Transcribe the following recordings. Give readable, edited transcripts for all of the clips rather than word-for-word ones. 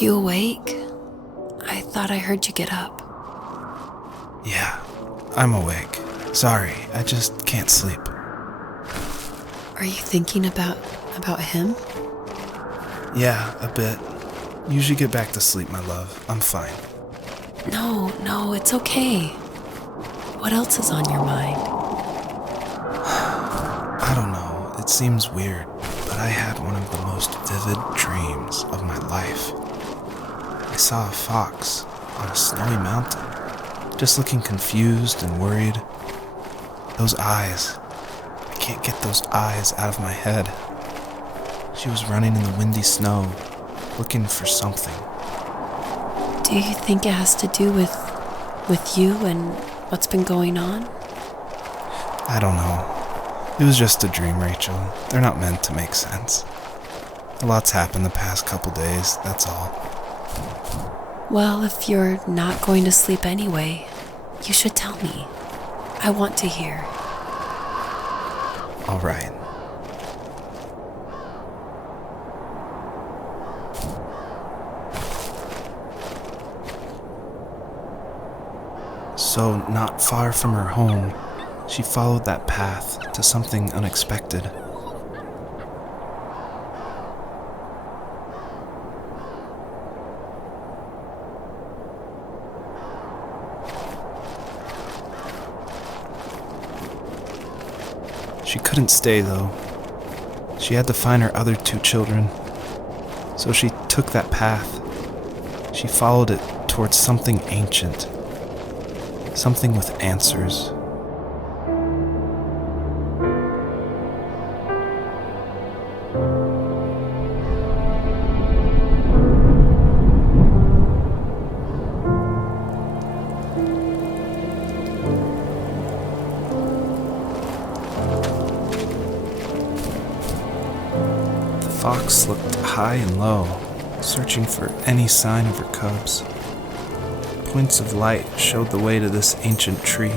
you awake? I thought I heard you get up. Yeah, I'm awake. Sorry, I just can't sleep. Are you thinking about him? Yeah, a bit. Usually get back to sleep, my love. I'm fine. No, it's okay. What else is on your mind? I don't know, it seems weird, but I had one of the most vivid dreams of my life. I saw a fox on a snowy mountain, just looking confused and worried. Those eyes, I can't get those eyes out of my head. She was running in the windy snow, looking for something. Do you think it has to do with you and what's been going on? I don't know. It was just a dream, Rachel. They're not meant to make sense. A lot's happened the past couple days, that's all. Well, if you're not going to sleep anyway, you should tell me. I want to hear. All right. So, not far from her home, she followed that path to something unexpected. She couldn't stay, though. She had to find her other 2 children. So she took that path. She followed it towards something ancient. Something with answers. The fox looked high and low, searching for any sign of her cubs. Points of light showed the way to this ancient tree.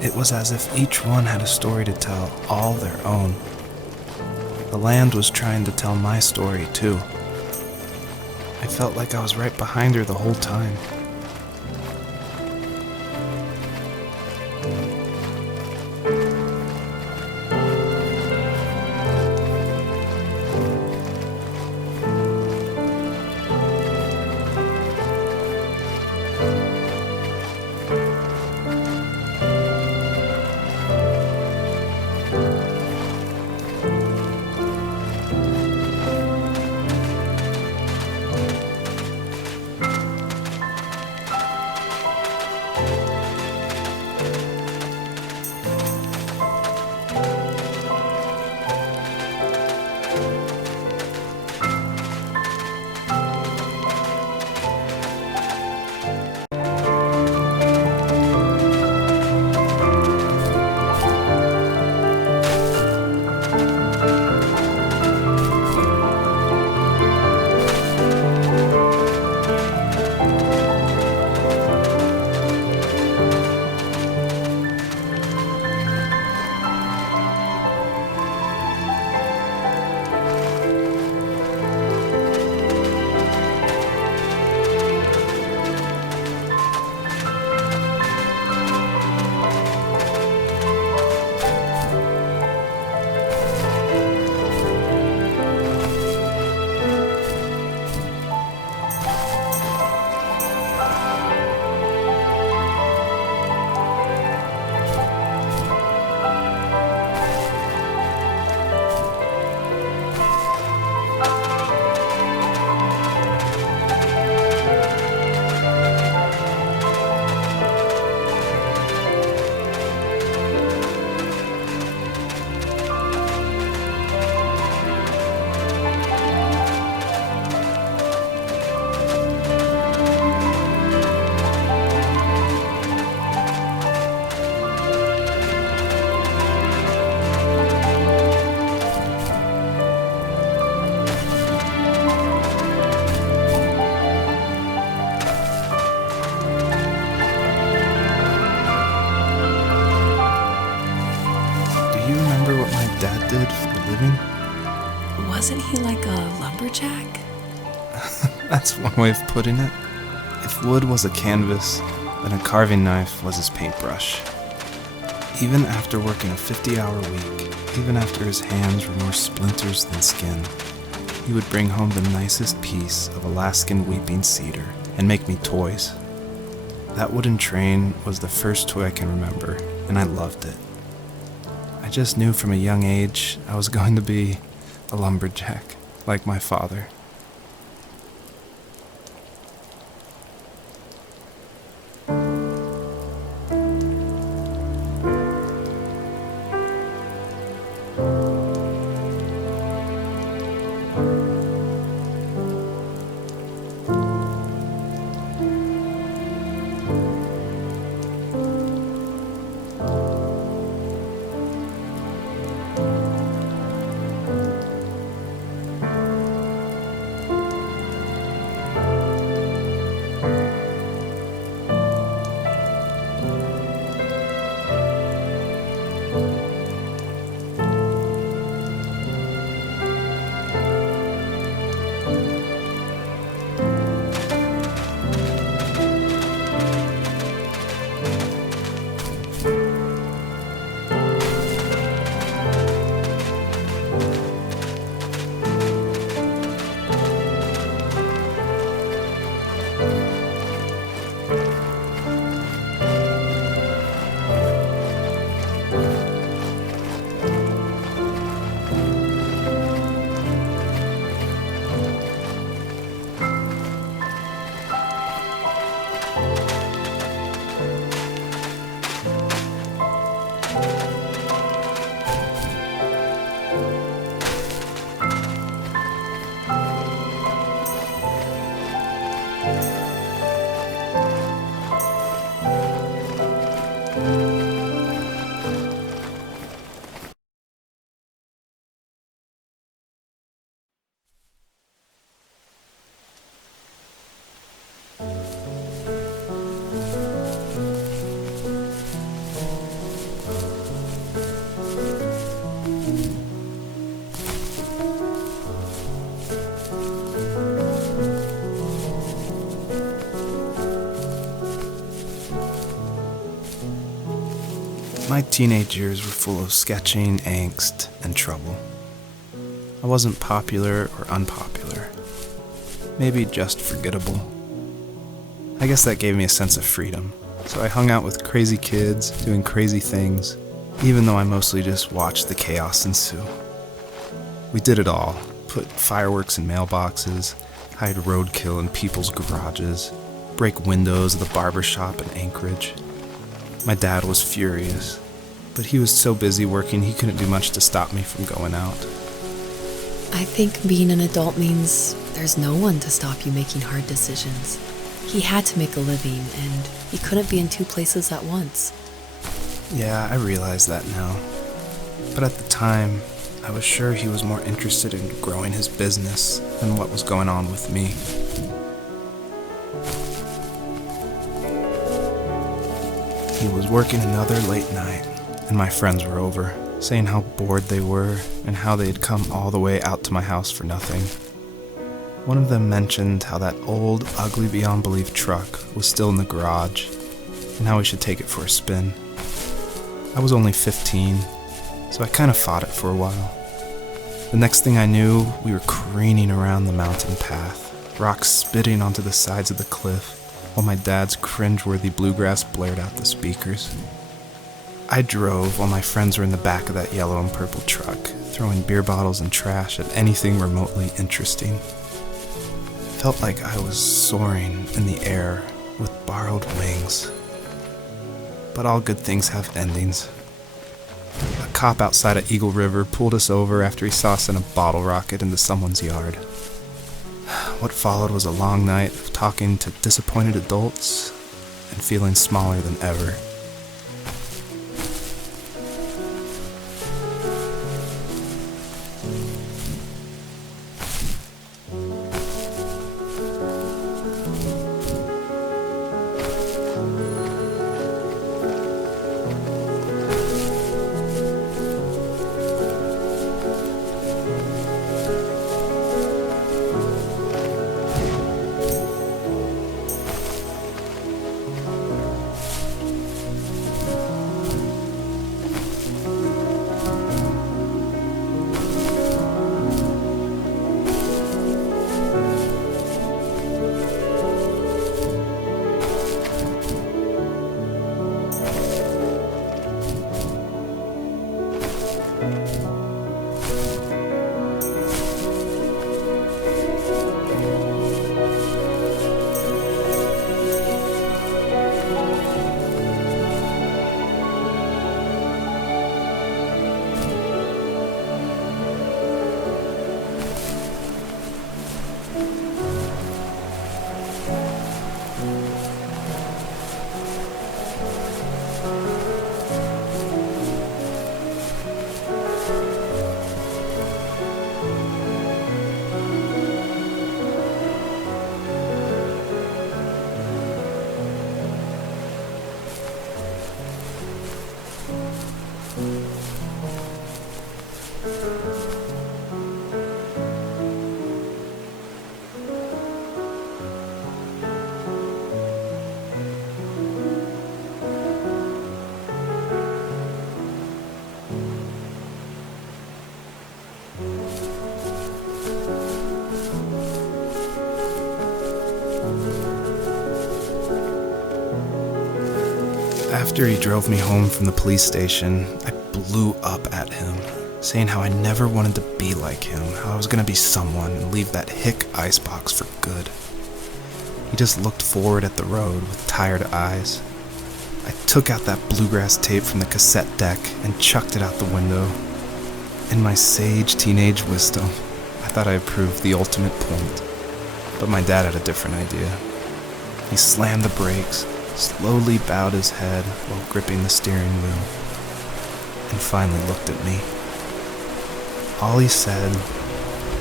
It was as if each one had a story to tell, all their own. The land was trying to tell my story, too. I felt like I was right behind her the whole time. dad did for a living? Wasn't he like a lumberjack? That's one way of putting it. If wood was a canvas, then a carving knife was his paintbrush. Even after working a 50-hour week, even after his hands were more splinters than skin, he would bring home the nicest piece of Alaskan weeping cedar and make me toys. That wooden train was the first toy I can remember, and I loved it. I just knew from a young age I was going to be a lumberjack, like my father. My teenage years were full of sketching, angst, and trouble. I wasn't popular or unpopular. Maybe just forgettable. I guess that gave me a sense of freedom, so I hung out with crazy kids, doing crazy things, even though I mostly just watched the chaos ensue. We did it all. Put fireworks in mailboxes, hide roadkill in people's garages, break windows of the barber shop in Anchorage. My dad was furious, but he was so busy working he couldn't do much to stop me from going out. I think being an adult means there's no one to stop you making hard decisions. He had to make a living, and he couldn't be in two places at once. Yeah, I realize that now. But at the time, I was sure he was more interested in growing his business than what was going on with me. He was working another late night, and my friends were over, saying how bored they were and how they had come all the way out to my house for nothing. One of them mentioned how that old, ugly beyond belief truck was still in the garage, and how we should take it for a spin. I was only 15, so I kind of fought it for a while. The next thing I knew, we were careening around the mountain path, rocks spitting onto the sides of the cliff, while my dad's cringeworthy bluegrass blared out the speakers. I drove while my friends were in the back of that yellow and purple truck, throwing beer bottles and trash at anything remotely interesting. Felt like I was soaring in the air with borrowed wings. But all good things have endings. A cop outside of Eagle River pulled us over after he saw us in a bottle rocket into someone's yard. What followed was a long night of talking to disappointed adults and feeling smaller than ever. After he drove me home from the police station, I blew up at him, saying how I never wanted to be like him, how I was gonna be someone and leave that hick icebox for good. He just looked forward at the road with tired eyes. I took out that bluegrass tape from the cassette deck and chucked it out the window. In my sage teenage wisdom, I thought I proved the ultimate point, but my dad had a different idea. He slammed the brakes, slowly bowed his head while gripping the steering wheel, and finally looked at me. All he said,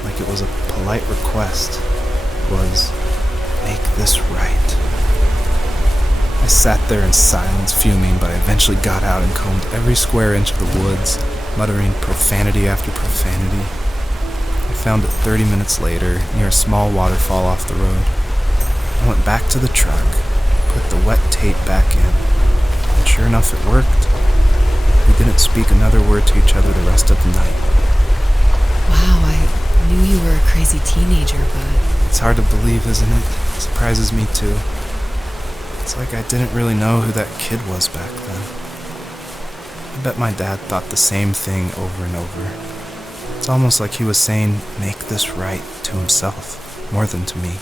like it was a polite request, was, "Make this right." I sat there in silence, fuming, but I eventually got out and combed every square inch of the woods, muttering profanity after profanity. I found it 30 minutes later, near a small waterfall off the road. I went back to the truck, put the wet tape back in, and sure enough it worked. We didn't speak another word to each other the rest of the night. Wow, I knew you were a crazy teenager, but... It's hard to believe, isn't it? It surprises me too. It's like I didn't really know who that kid was back then. I bet my dad thought the same thing over and over. It's almost like he was saying, "Make this right," to himself, more than to me.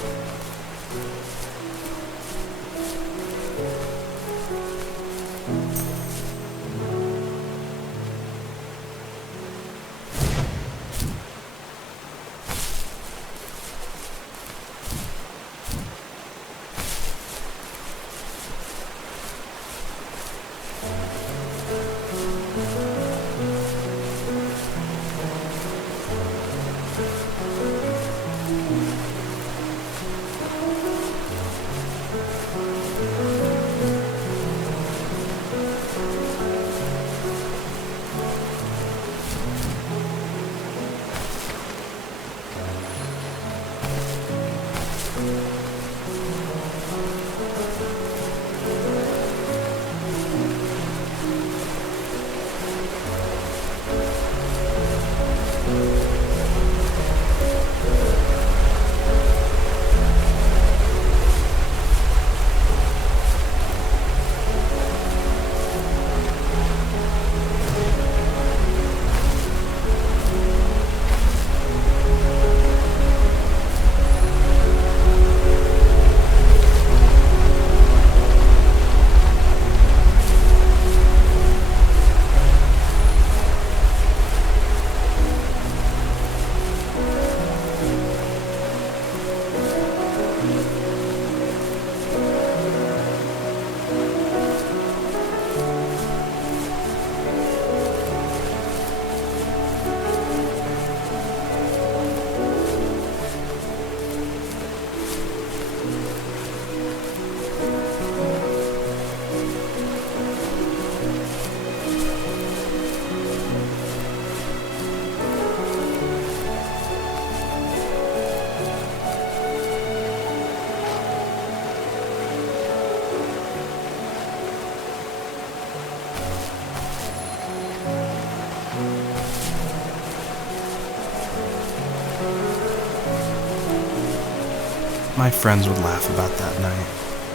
My friends would laugh about that night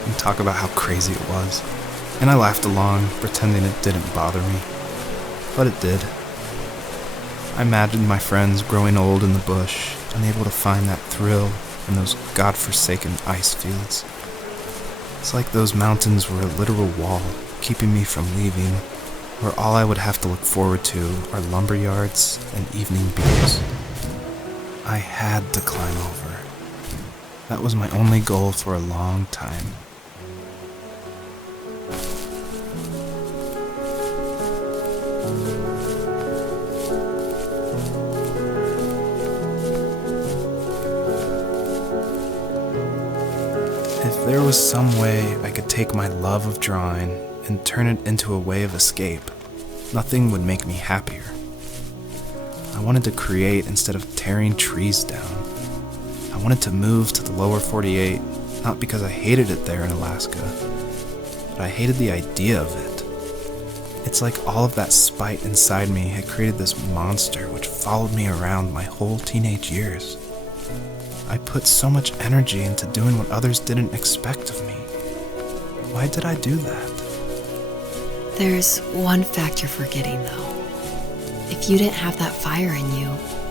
and talk about how crazy it was, and I laughed along, pretending it didn't bother me. But it did. I imagined my friends growing old in the bush, unable to find that thrill in those godforsaken ice fields. It's like those mountains were a literal wall, keeping me from leaving, where all I would have to look forward to are lumber yards and evening beers. I had to climb over. That was my only goal for a long time. If there was some way I could take my love of drawing and turn it into a way of escape, nothing would make me happier. I wanted to create instead of tearing trees down. I wanted to move to the lower 48, not because I hated it there in Alaska, but I hated the idea of it. It's like all of that spite inside me had created this monster which followed me around my whole teenage years. I put so much energy into doing what others didn't expect of me. Why did I do that? There's one fact you're forgetting, though. If you didn't have that fire in you,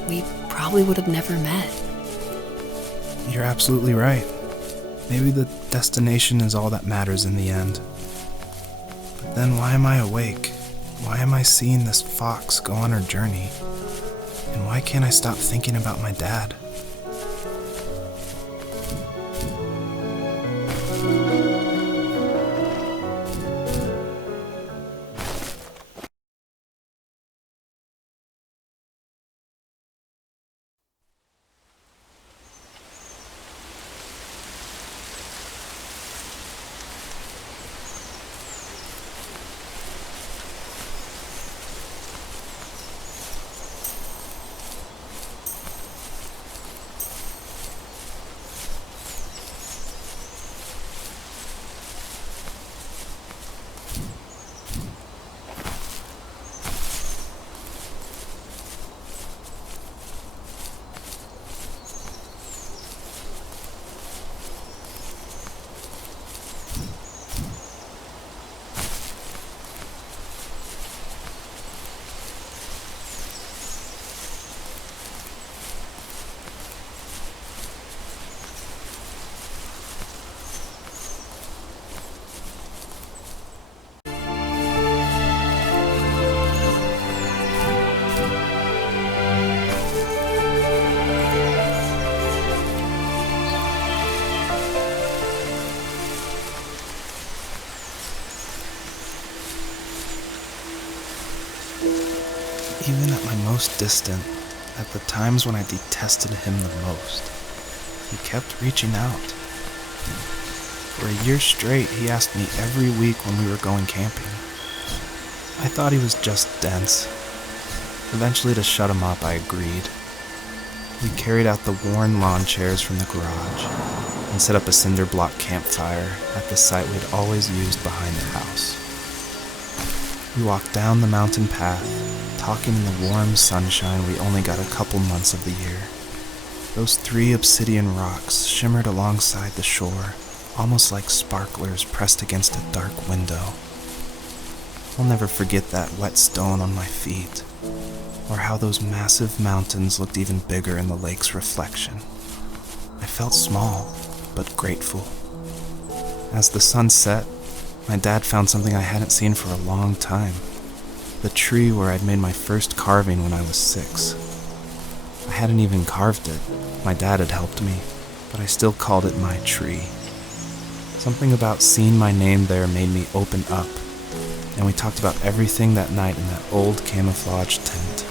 we probably would have never met. You're absolutely right. Maybe the destination is all that matters in the end. But then why am I awake? Why am I seeing this fox go on her journey? And why can't I stop thinking about my dad? Even at my most distant, at the times when I detested him the most, he kept reaching out. For a year straight, he asked me every week when we were going camping. I thought he was just dense. Eventually, to shut him up, I agreed. We carried out the worn lawn chairs from the garage and set up a cinder block campfire at the site we'd always used behind the house. We walked down the mountain path, talking in the warm sunshine we only got a couple months of the year. Those 3 obsidian rocks shimmered alongside the shore, almost like sparklers pressed against a dark window. I'll never forget that wet stone on my feet, or how those massive mountains looked even bigger in the lake's reflection. I felt small, but grateful. As the sun set, my dad found something I hadn't seen for a long time. The tree where I'd made my first carving when I was 6. I hadn't even carved it. My dad had helped me, but I still called it my tree. Something about seeing my name there made me open up, and we talked about everything that night in that old camouflage tent.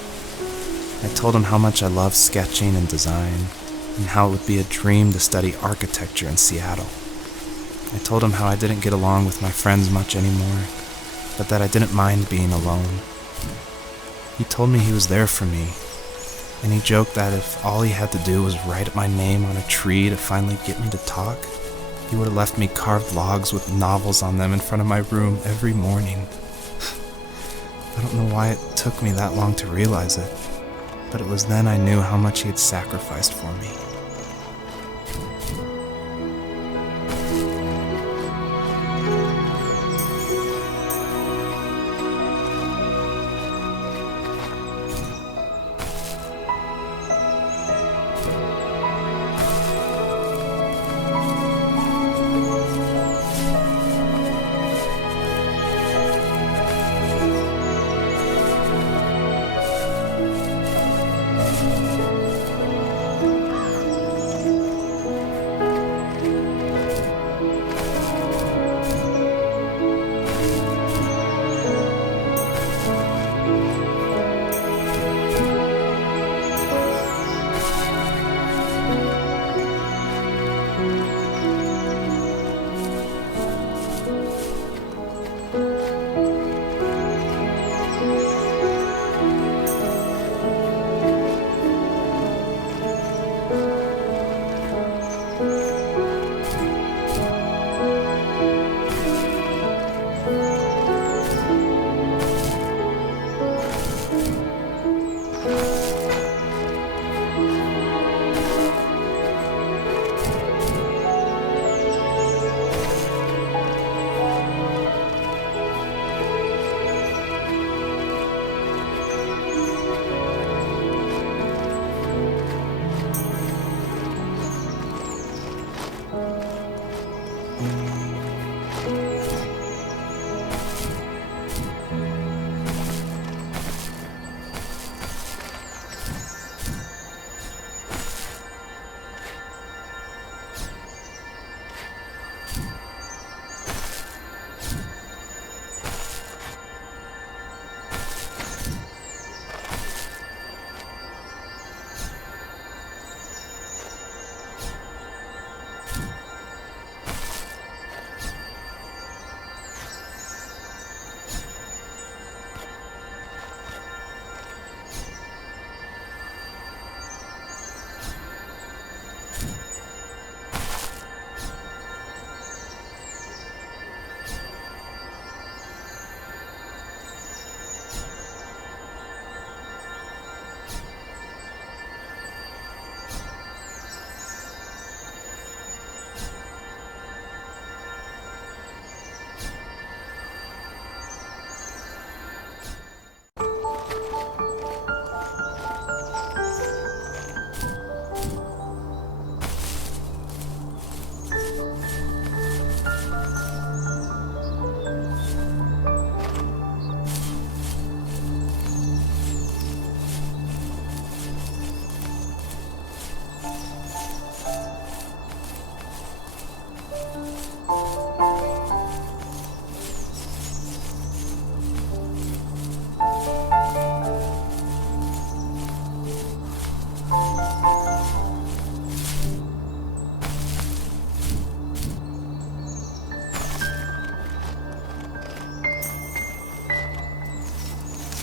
I told him how much I loved sketching and design, and how it would be a dream to study architecture in Seattle. I told him how I didn't get along with my friends much anymore, but that I didn't mind being alone. He told me he was there for me, and he joked that if all he had to do was write my name on a tree to finally get me to talk, he would have left me carved logs with novels on them in front of my room every morning. I don't know why it took me that long to realize it, but it was then I knew how much he had sacrificed for me.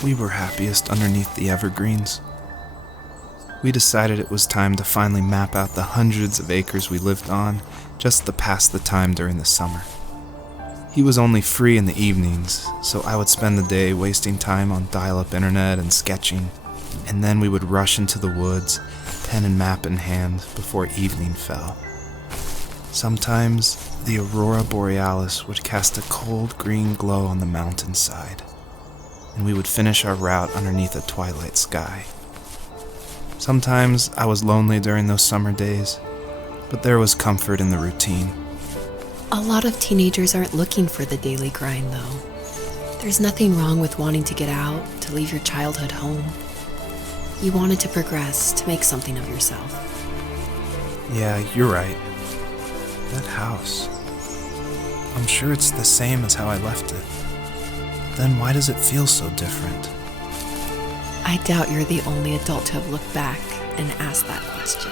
We were happiest underneath the evergreens. We decided it was time to finally map out the hundreds of acres we lived on just to pass the time during the summer. He was only free in the evenings, so I would spend the day wasting time on dial-up internet and sketching, and then we would rush into the woods, pen and map in hand, before evening fell. Sometimes, the aurora borealis would cast a cold green glow on the mountainside, and we would finish our route underneath a twilight sky. Sometimes I was lonely during those summer days, but there was comfort in the routine. A lot of teenagers aren't looking for the daily grind, though. There's nothing wrong with wanting to get out, to leave your childhood home. You wanted to progress, to make something of yourself. Yeah, you're right. That house. I'm sure it's the same as how I left it. Then why does it feel so different? I doubt you're the only adult to have looked back and asked that question.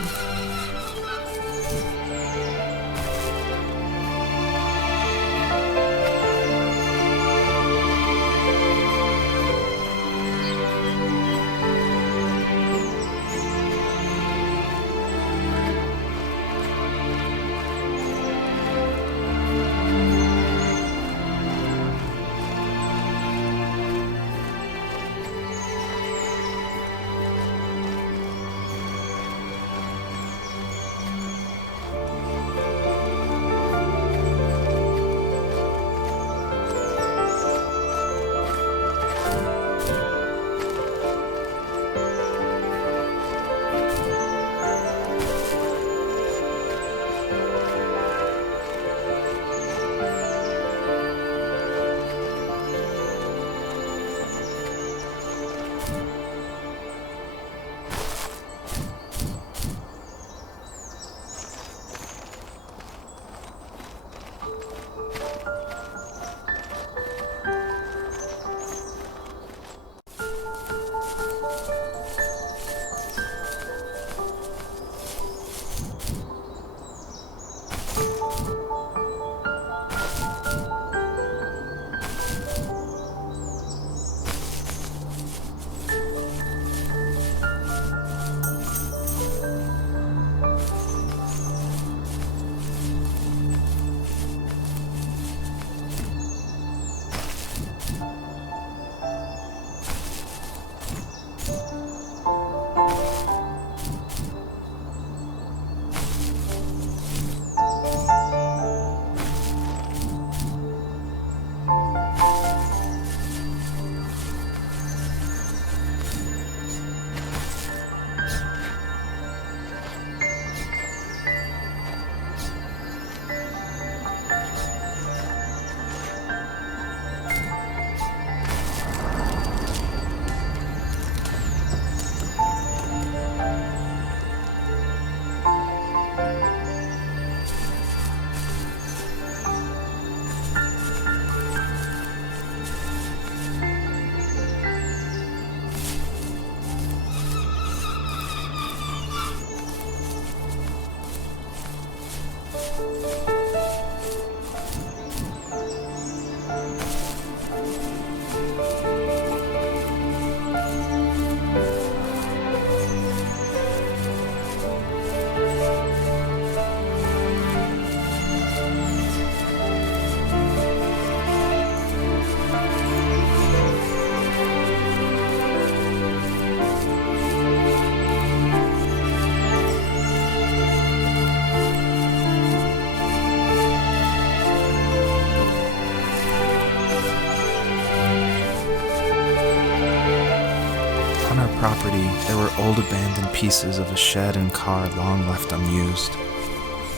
Property, there were old abandoned pieces of a shed and car long left unused.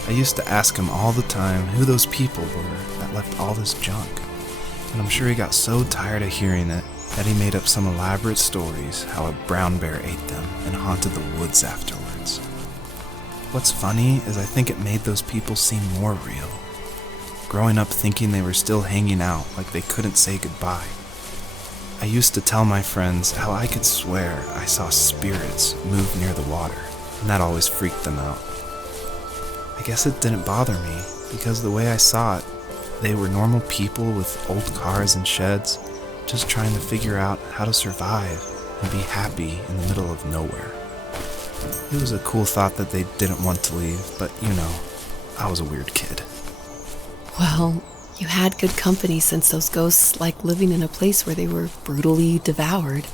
I used to ask him all the time who those people were that left all this junk, and I'm sure he got so tired of hearing it that he made up some elaborate stories how a brown bear ate them and haunted the woods afterwards. What's funny is I think it made those people seem more real, growing up thinking they were still hanging out like they couldn't say goodbye. I used to tell my friends how I could swear I saw spirits move near the water, and that always freaked them out. I guess it didn't bother me, because the way I saw it, they were normal people with old cars and sheds, just trying to figure out how to survive and be happy in the middle of nowhere. It was a cool thought that they didn't want to leave, but I was a weird kid. Well, you had good company since those ghosts like living in a place where they were brutally devoured.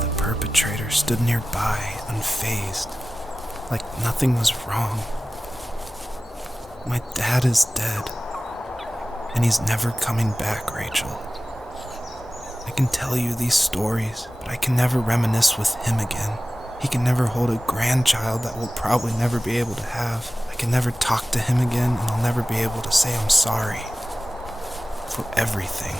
The perpetrator stood nearby, unfazed, like nothing was wrong. My dad is dead, and he's never coming back, Rachel. I can tell you these stories, but I can never reminisce with him again. He can never hold a grandchild that we'll probably never be able to have. I can never talk to him again, and I'll never be able to say I'm sorry for everything.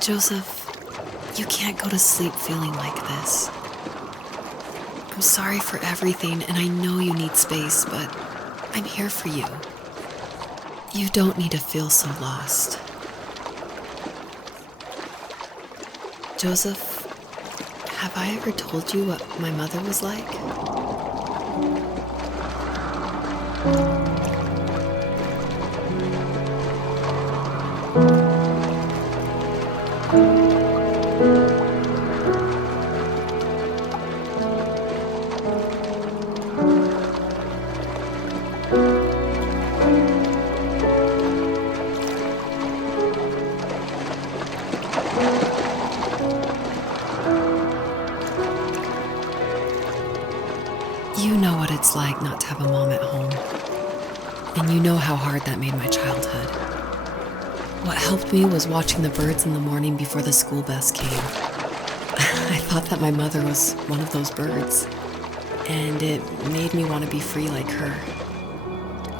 Joseph, you can't go to sleep feeling like this. I'm sorry for everything, and I know you need space, but I'm here for you. You don't need to feel so lost. Joseph, have I ever told you what my mother was like? You know what it's like not to have a mom at home. And you know how hard that made my childhood. What helped me was watching the birds in the morning before the school bus came. I thought that my mother was one of those birds, and it made me want to be free like her.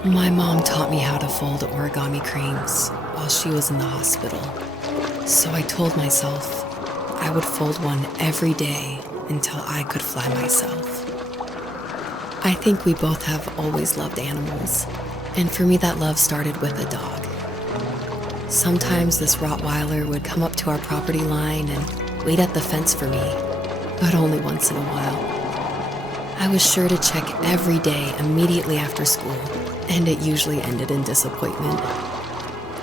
My mom taught me how to fold origami cranes while she was in the hospital. So I told myself I would fold one every day until I could fly myself. I think we both have always loved animals, and for me that love started with a dog. Sometimes this Rottweiler would come up to our property line and wait at the fence for me, but only once in a while. I was sure to check every day immediately after school, and it usually ended in disappointment.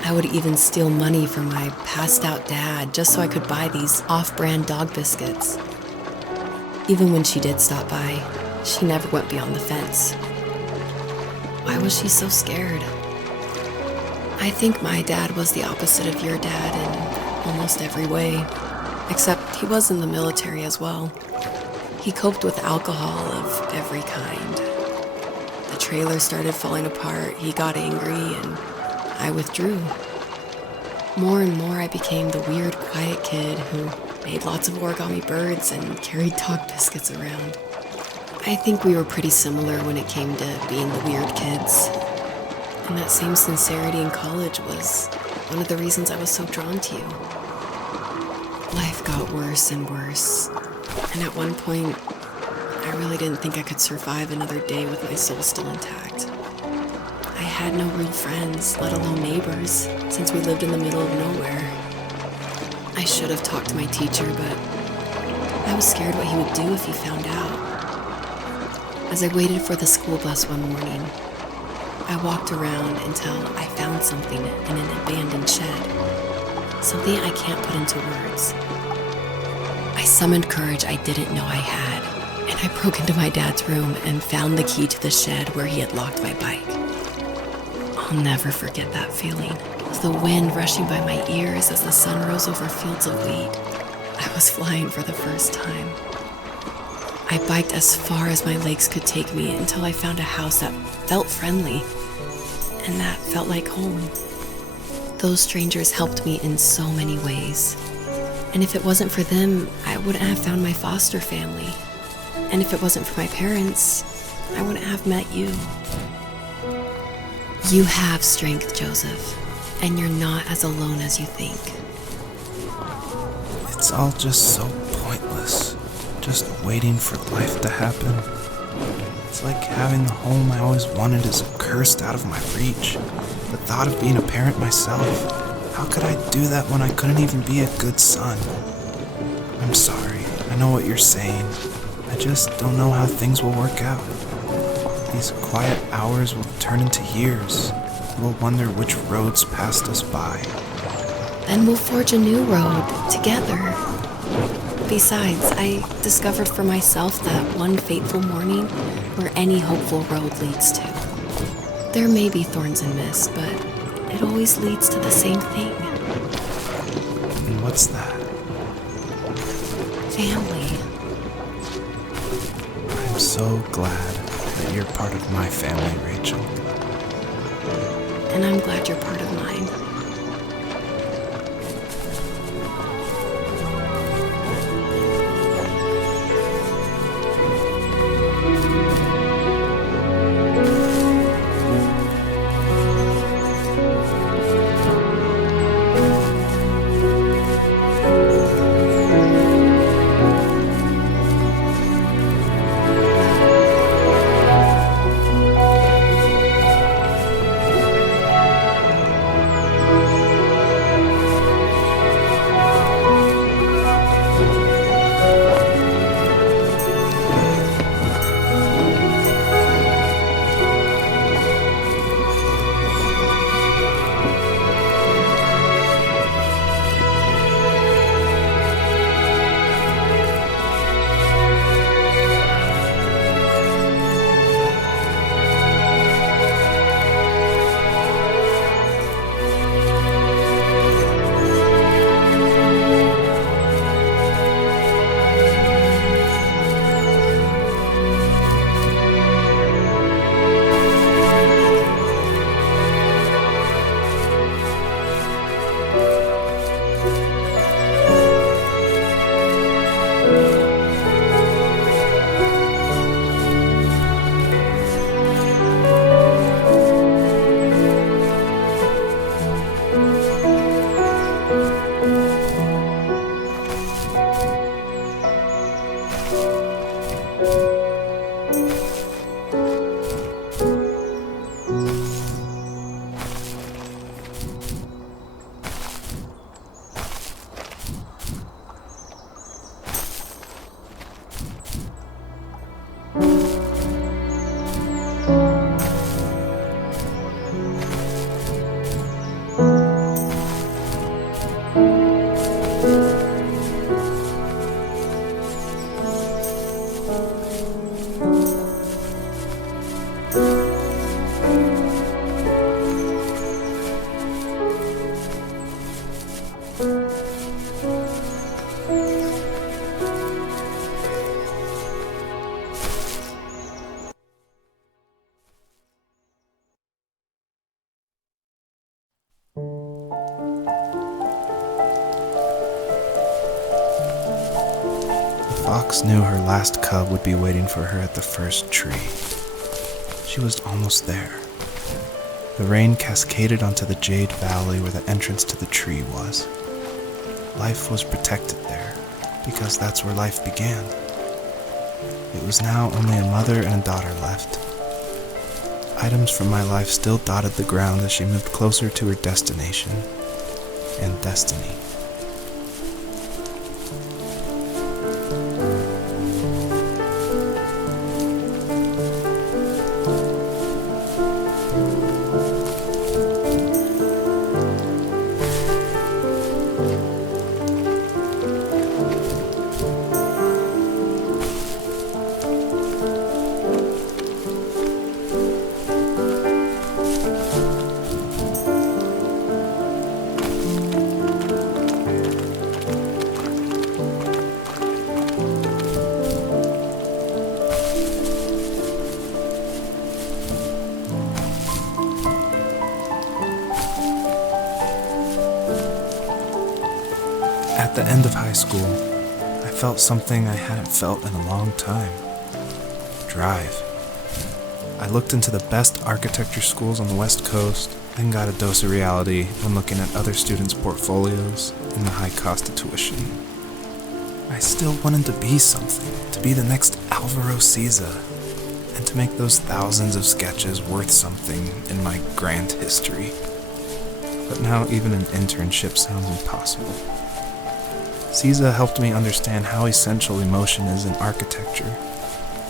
I would even steal money from my passed out dad just so I could buy these off-brand dog biscuits. Even when she did stop by, she never went beyond the fence. Why was she so scared? I think my dad was the opposite of your dad in almost every way, except he was in the military as well. He coped with alcohol of every kind. The trailer started falling apart, he got angry, and I withdrew. More and more I became the weird, quiet kid who made lots of origami birds and carried dog biscuits around. I think we were pretty similar when it came to being the weird kids. And that same sincerity in college was one of the reasons I was so drawn to you. Life got worse and worse, and at one point, I really didn't think I could survive another day with my soul still intact. I had no real friends, let alone neighbors, since we lived in the middle of nowhere. I should have talked to my teacher, but I was scared what he would do if he found out. As I waited for the school bus one morning, I walked around until I found something in an abandoned shed. Something I can't put into words. I summoned courage I didn't know I had, and I broke into my dad's room and found the key to the shed where he had locked my bike. I'll never forget that feeling. The wind rushing by my ears as the sun rose over fields of wheat. I was flying for the first time. I biked as far as my legs could take me until I found a house that felt friendly, and that felt like home. Those strangers helped me in so many ways. And if it wasn't for them, I wouldn't have found my foster family. And if it wasn't for my parents, I wouldn't have met you. You have strength, Joseph, and you're not as alone as you think. It's all just so pointless. Just waiting for life to happen. It's like having the home I always wanted is cursed out of my reach. The thought of being a parent myself, how could I do that when I couldn't even be a good son? I'm sorry, I know what you're saying. I just don't know how things will work out. These quiet hours will turn into years. We'll wonder which roads passed us by. Then we'll forge a new road together. Besides, I discovered for myself that one fateful morning where any hopeful road leads to. There may be thorns and mist, but it always leads to the same thing. And what's that? Family. I'm so glad that you're part of my family, Rachel. And I'm glad you're part of mine. fox knew her last cub would be waiting for her at the first tree. She was almost there. The rain cascaded onto the jade valley where the entrance to the tree was. Life was protected there, because that's where life began. It was now only a mother and a daughter left. Items from my life still dotted the ground as she moved closer to her destination and destiny. At the end of high school, I felt something I hadn't felt in a long time. Drive. I looked into the best architecture schools on the West Coast, then got a dose of reality when looking at other students' portfolios and the high cost of tuition. I still wanted to be something, to be the next Alvaro Siza, and to make those thousands of sketches worth something in my grand history. But now even an internship sounds impossible. Siza helped me understand how essential emotion is in architecture,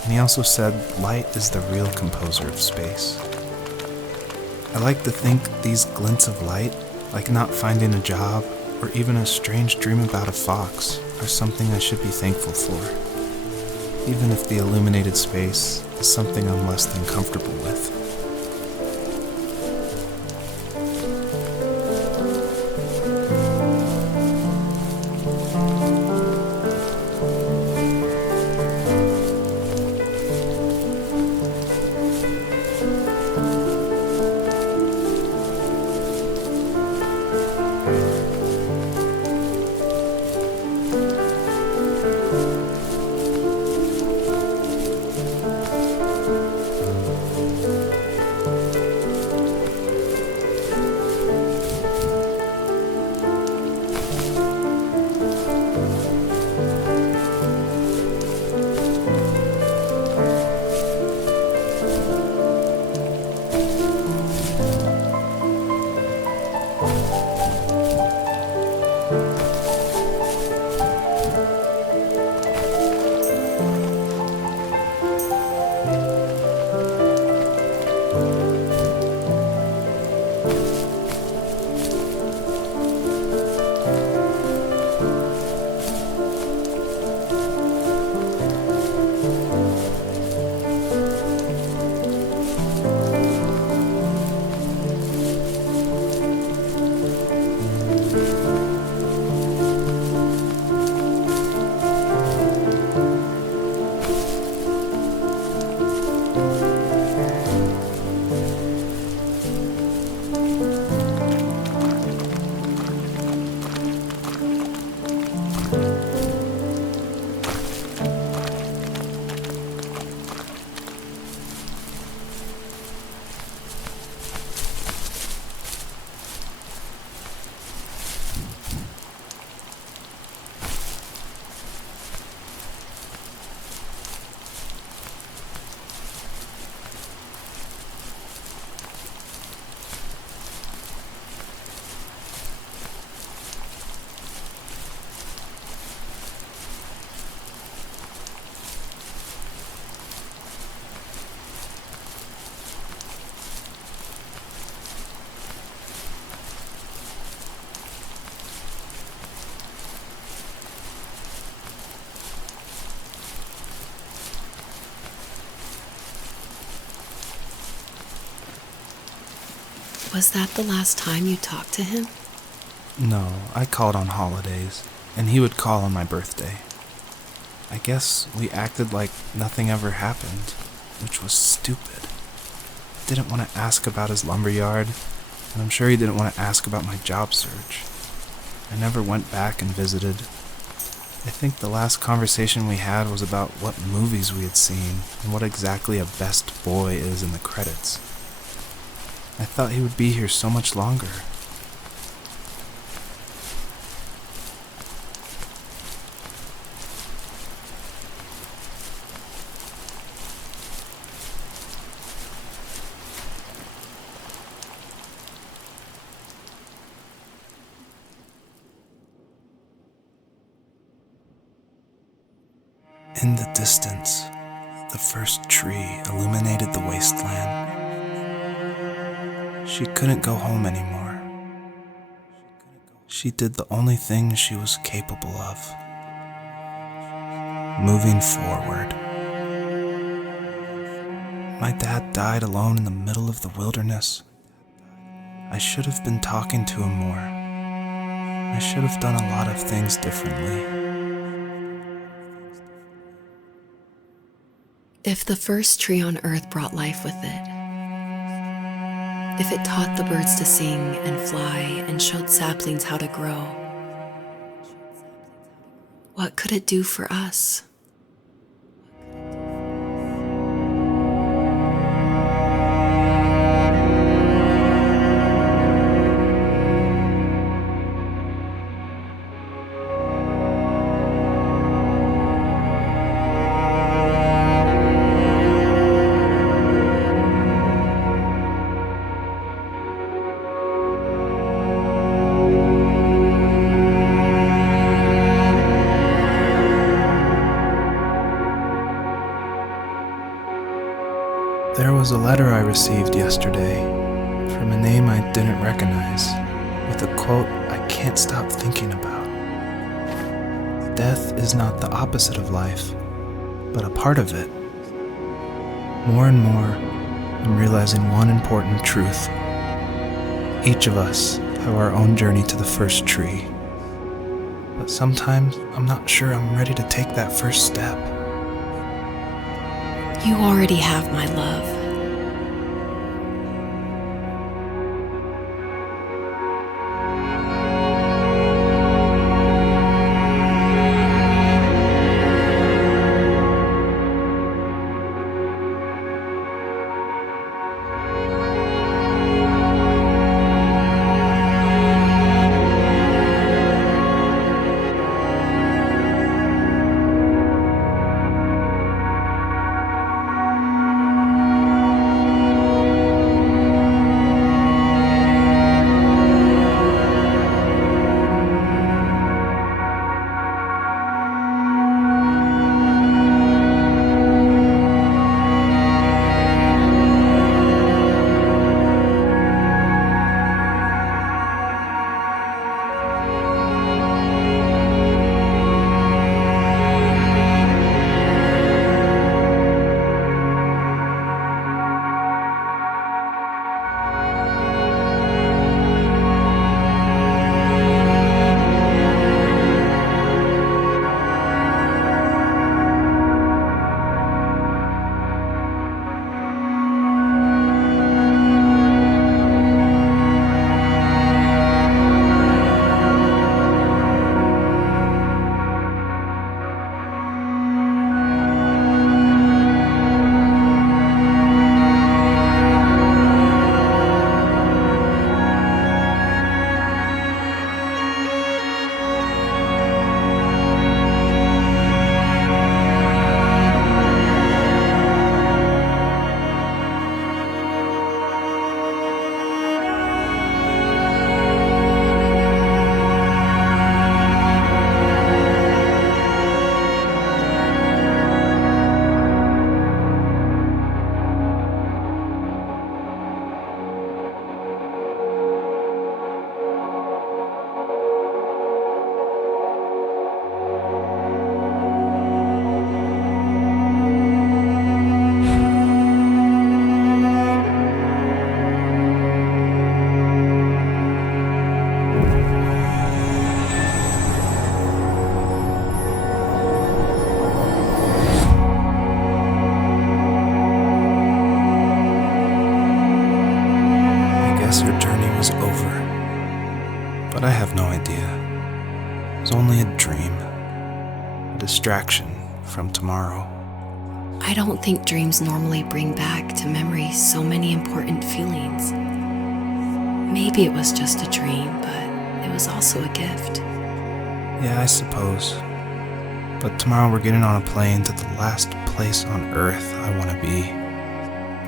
and he also said light is the real composer of space. I like to think these glints of light, like not finding a job or even a strange dream about a fox, are something I should be thankful for, even if the illuminated space is something I'm less than comfortable with. Was that the last time you talked to him? No, I called on holidays, and he would call on my birthday. I guess we acted like nothing ever happened, which was stupid. Didn't want to ask about his lumberyard, and I'm sure he didn't want to ask about my job search. I never went back and visited. I think the last conversation we had was about what movies we had seen and what exactly a best boy is in the credits. I thought he would be here so much longer. In the distance, the first tree illuminated the wasteland. She couldn't go home anymore. She did the only thing she was capable of: moving forward. My dad died alone in the middle of the wilderness. I should have been talking to him more. I should have done a lot of things differently. If the first tree on earth brought life with it, if it taught the birds to sing and fly and showed saplings how to grow, what could it do for us? There was a letter I received yesterday from a name I didn't recognize, with a quote I can't stop thinking about. Death is not the opposite of life, but a part of it. More and more, I'm realizing one important truth. Each of us have our own journey to the first tree, but sometimes I'm not sure I'm ready to take that first step. You already have my love. But I have no idea. It was only a dream. distraction from tomorrow. I don't think dreams normally bring back to memory so many important feelings. Maybe it was just a dream, but it was also a gift. Yeah, I suppose. But tomorrow we're getting on a plane to the last place on Earth I want to be.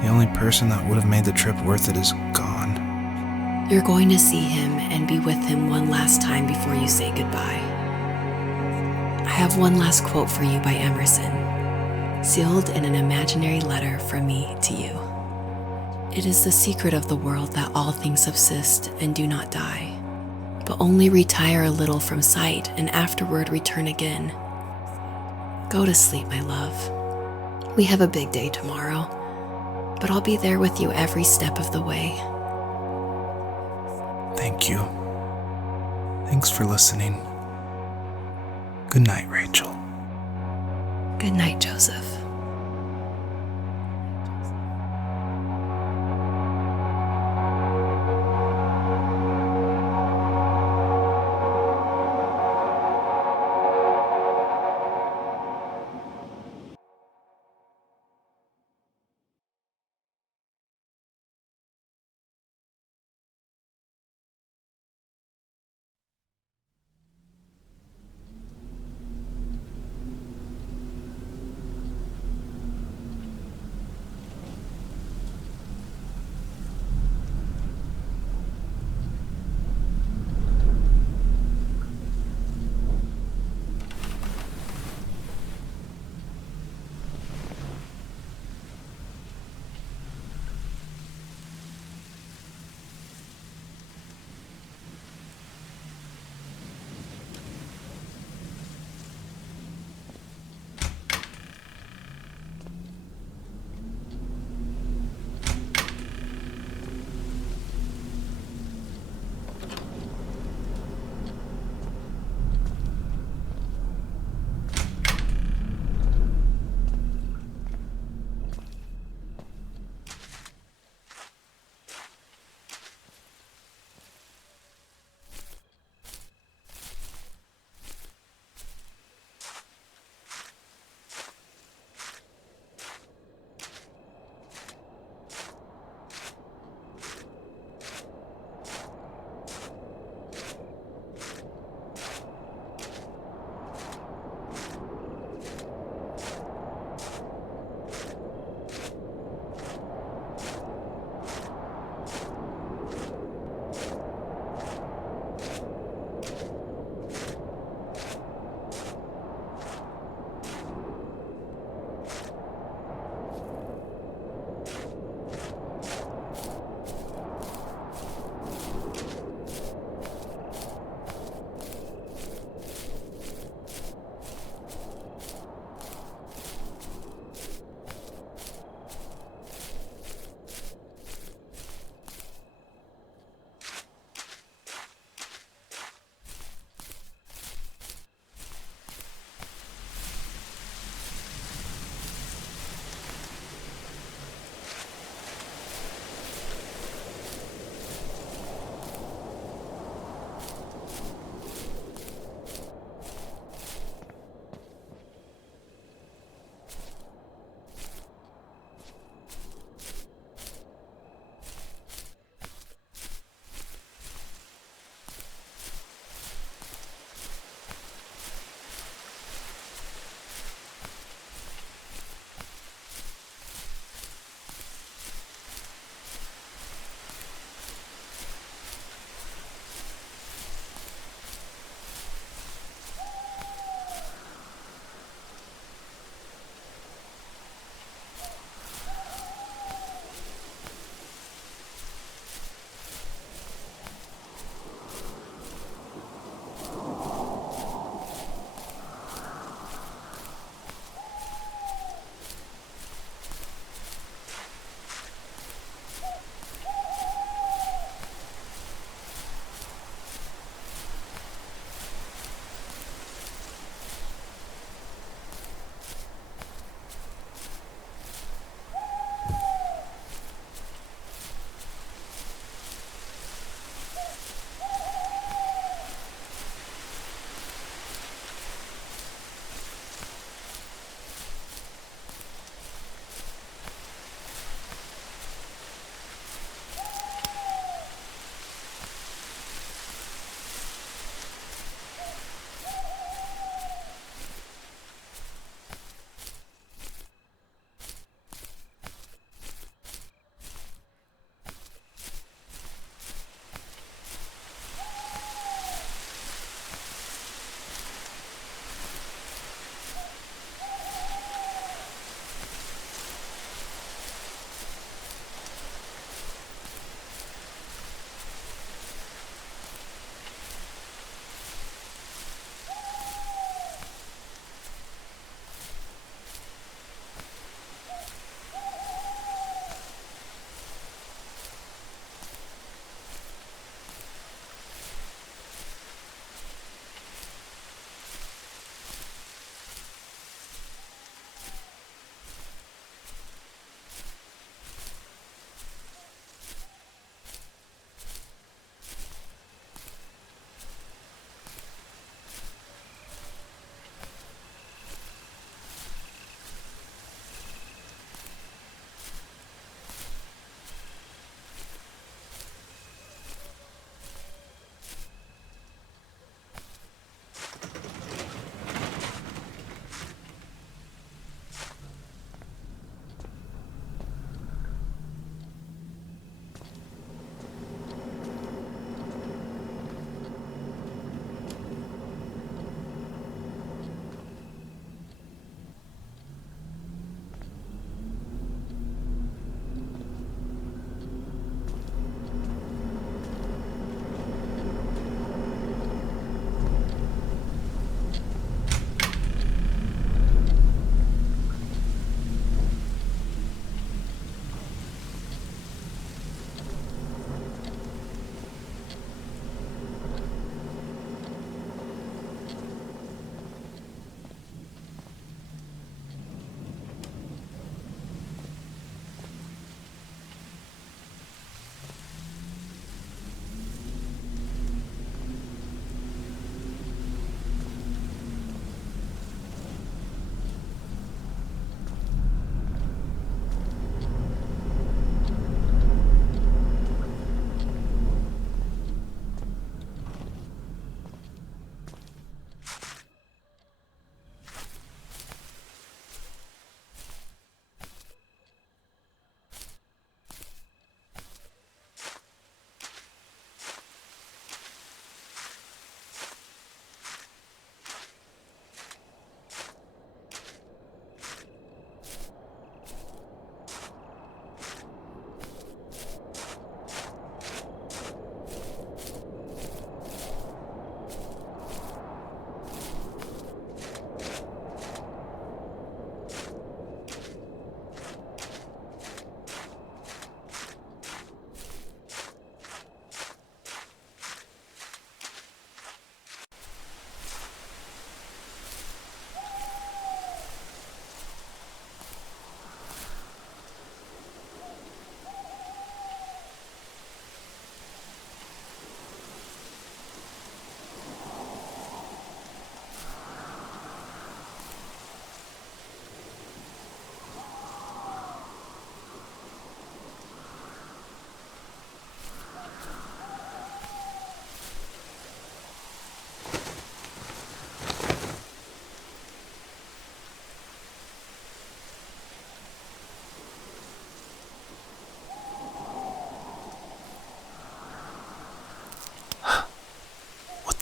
The only person that would have made the trip worth it is gone. You're going to see him and be with him one last time before you say goodbye. I have one last quote for you by Emerson, sealed in an imaginary letter from me to you. It is the secret of the world that all things subsist and do not die, but only retire a little from sight and afterward return again. Go to sleep, my love. We have a big day tomorrow, but I'll be there with you every step of the way. Thank you. Thanks for listening. Good night, Rachel. Good night, Joseph.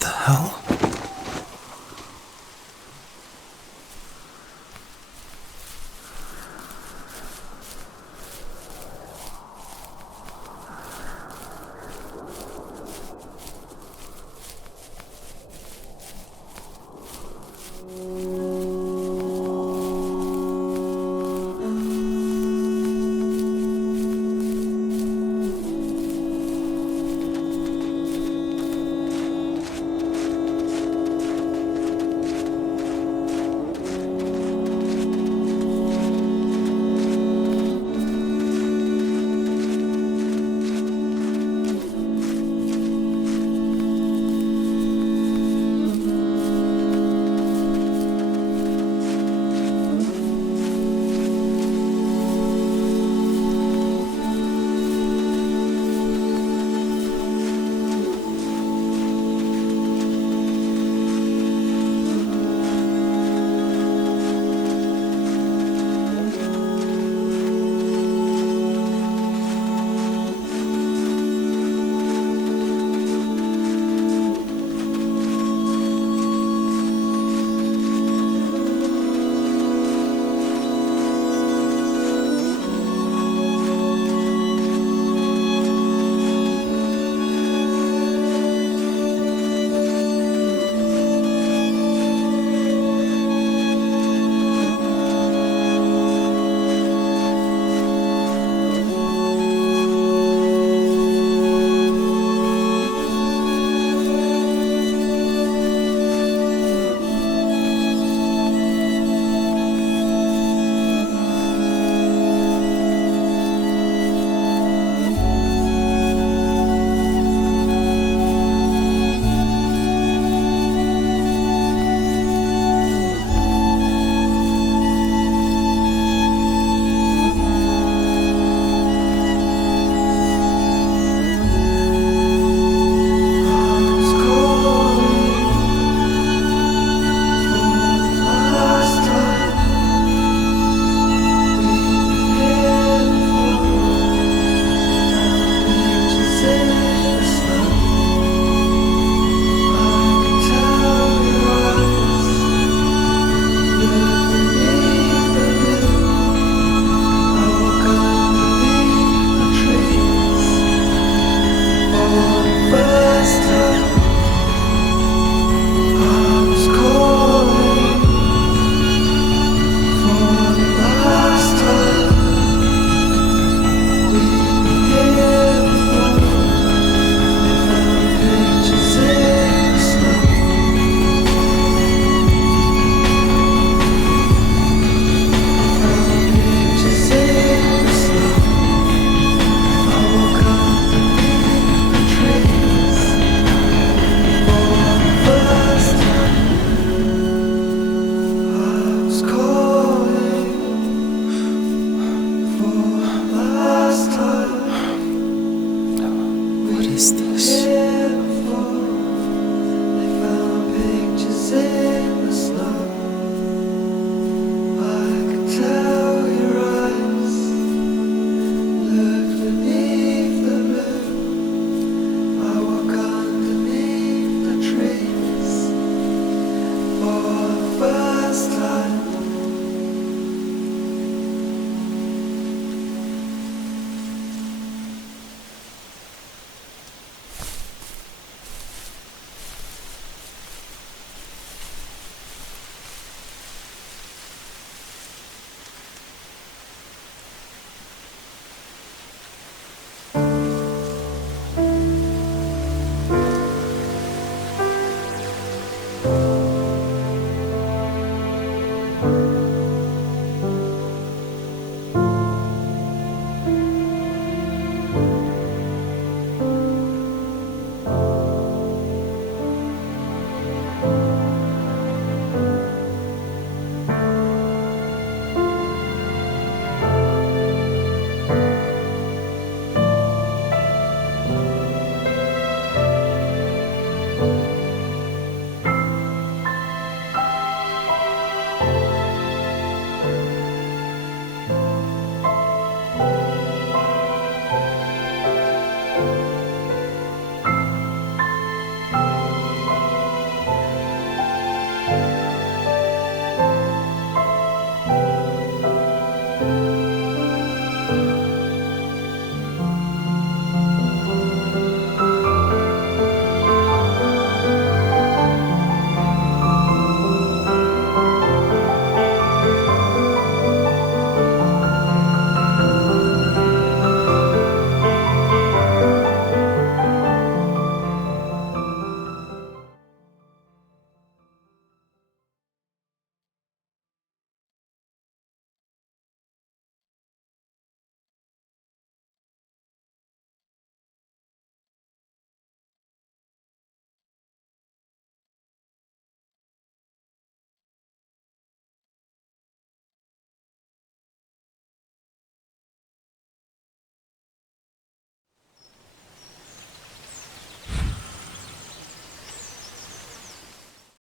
the hell?